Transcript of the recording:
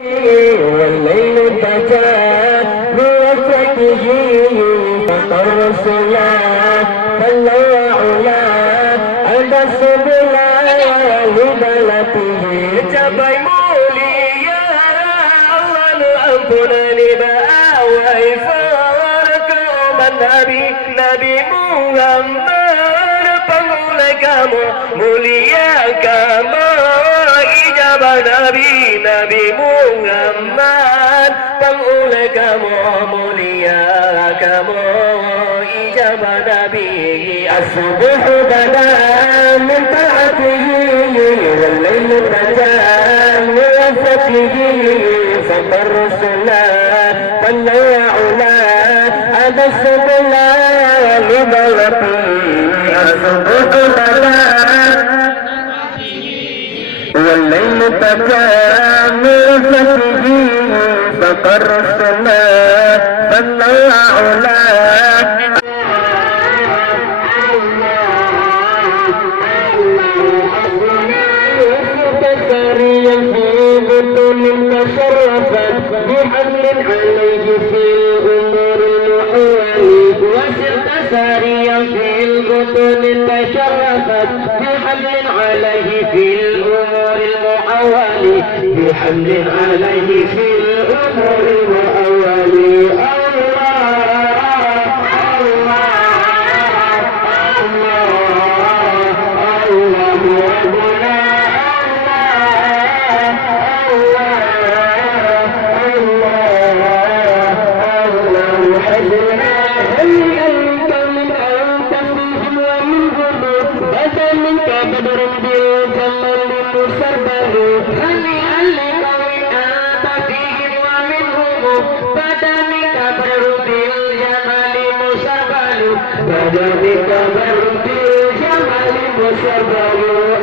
والليل بكى بوسعته فطر الصلاة فالله علا عند السبل لبلته جبي موليا الله أمبناني بأوي فارك النبي نبي محمد فقول كما موليا كما إجاب نبي محمد فقول كما موليا كما إجاب نبي الصبح بدا من طاعته والليل بدا من وفته فمر الصلاة فالله علا هذا السبل لبلته الصبح بدا والليل بكى من وفته فمر الصلاة فالله علا بحمل عليه في الأمور المحوال وسرت ساريا في البطون تشرفت بحمل عليه في الأمور المحوال بحمل عليه في الأمور المحوال فذلك برد الجمال مسبل